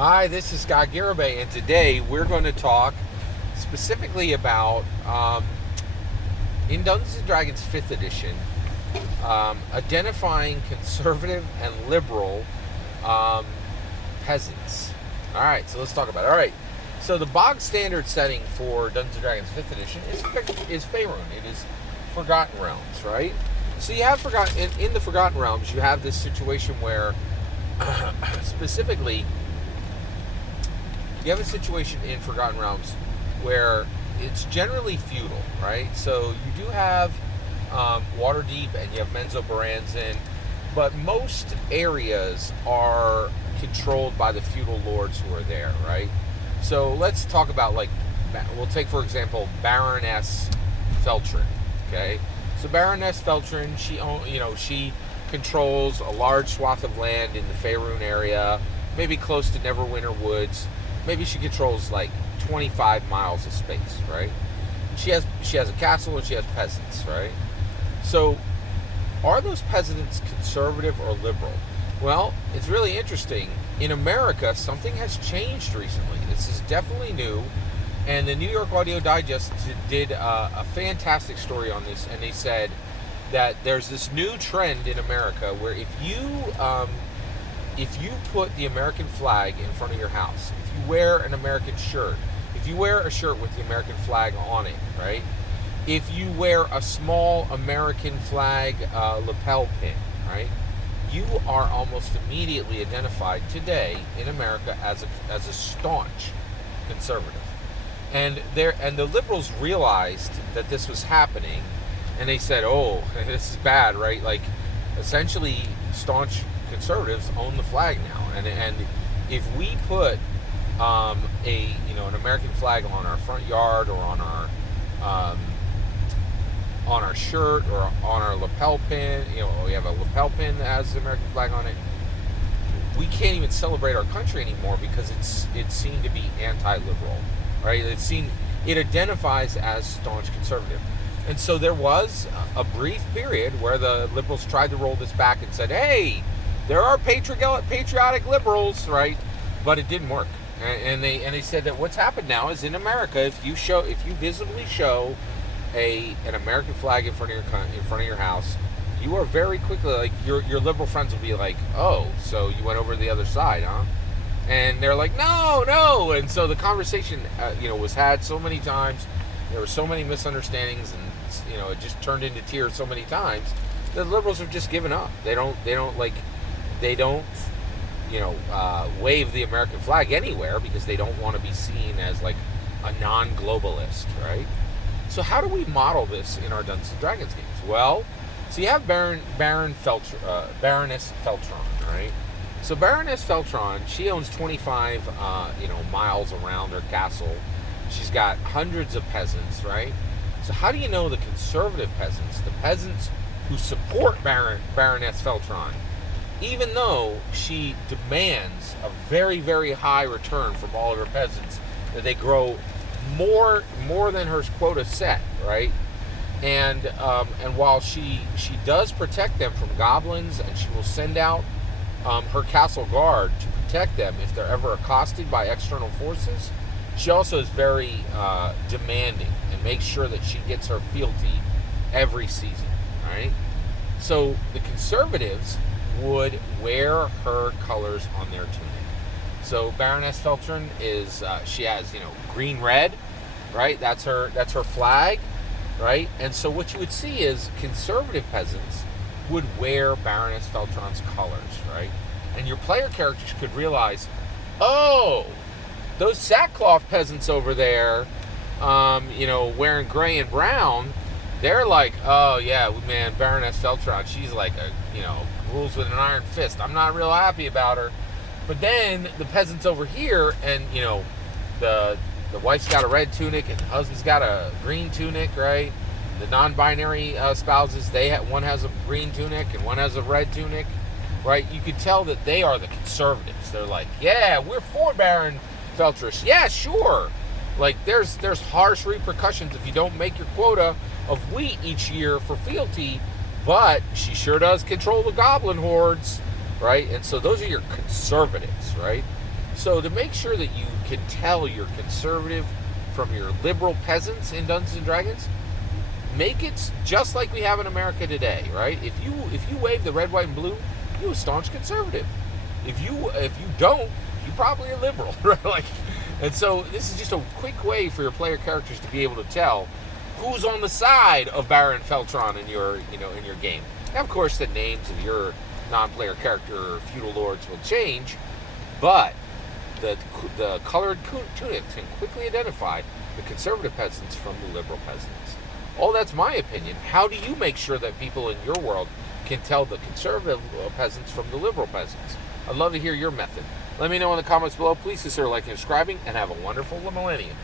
Hi, this is Garibay, and today we're going to talk specifically about in Dungeons and Dragons 5th edition, identifying conservative and liberal um, peasants. All right, so let's talk about it. All right, so the bog standard setting for Dungeons and Dragons 5th edition is Faerun. It is Forgotten Realms, right? So you have in the Forgotten Realms, you have this situation where specifically you have a situation in Forgotten Realms where it's generally feudal, right? So you do have Waterdeep and you have Menzoberranzan, but most areas are controlled by the feudal lords who are there, right? So let's talk about, like, we'll take for example Baroness Feltrin. Okay, so Baroness Feltrin, she controls a large swath of land in the Faerun area, maybe close to Neverwinter Woods. Maybe she controls like 25 miles of space, right? She has a castle and she has peasants, right? So, are those peasants conservative or liberal? Well, it's really interesting. In America, something has changed recently. This is definitely new, and the New York Audio Digest did a fantastic story on this, and they said that there's this new trend in America where if you put the American flag in front of your house, if you wear an American shirt, if you wear a shirt with the American flag on it, right? If you wear a small American flag lapel pin, right? You are almost immediately identified today in America as a staunch conservative. And the liberals realized that this was happening, and they said, "Oh, this is bad, right?" Like, essentially, staunch conservatives own the flag now, and if we put an American flag on our front yard or on our shirt or on our lapel pin, we have a lapel pin that has the American flag on it, we can't even celebrate our country anymore because it's seen to be anti-liberal, right? It identifies as staunch conservative. And so there was a brief period where the liberals tried to roll this back and said, "Hey, there are patriotic liberals," right? But it didn't work, and they said that what's happened now is in America, if you visibly show an American flag in front of your house, you are very quickly, like, your liberal friends will be like, "Oh, so you went over to the other side, huh?" And they're like, "No," and so the conversation was had so many times. There were so many misunderstandings, and it just turned into tears so many times. The liberals have just given up. They don't wave the American flag anywhere because they don't want to be seen as like a non-globalist, right? So how do we model this in our Dungeons and Dragons games? Well, so you have Baroness Feltron, right? So Baroness Feltron, she owns 25 miles around her castle. She's got hundreds of peasants, right? So how do you know the conservative peasants, the peasants who support Baroness Feltron, even though she demands a very, very high return from all of her peasants, that they grow more than her quota set, right? And while she does protect them from goblins, and she will send out her castle guard to protect them if they're ever accosted by external forces, she also is very demanding and makes sure that she gets her fealty every season, right? So the conservatives would wear her colors on their tunic. So Baroness Feltrin she has green red, right? That's her flag, right? And so what you would see is conservative peasants would wear Baroness Feltron's colors, right? And your player characters could realize, oh, those sackcloth peasants over there, wearing gray and brown, they're like, "Oh yeah, man, Baroness Feltron, she's like rules with an iron fist. I'm not real happy about her." But then the peasants over here, and the wife's got a red tunic and the husband's got a green tunic, right? The non-binary spouses, one has a green tunic and one has a red tunic, right? You could tell that they are the conservatives. They're like, "Yeah, we're for Baron Feltress. Yeah, sure." Like, there's harsh repercussions if you don't make your quota of wheat each year for fealty, but she sure does control the goblin hordes, right? And so those are your conservatives, right? So to make sure that you can tell your conservative from your liberal peasants in Dungeons and Dragons, make it just like we have in America today, right? If you wave the red, white, and blue, you're a staunch conservative. If you don't, you probably are liberal, right? Like, and so this is just a quick way for your player characters to be able to tell who's on the side of Baron Feltron in your game. Now, of course, the names of your non-player character or feudal lords will change, but the colored tunics can quickly identify the conservative peasants from the liberal peasants. All that's my opinion. How do you make sure that people in your world can tell the conservative peasants from the liberal peasants? I'd love to hear your method. Let me know in the comments below. Please consider liking and subscribing, and have a wonderful millennium.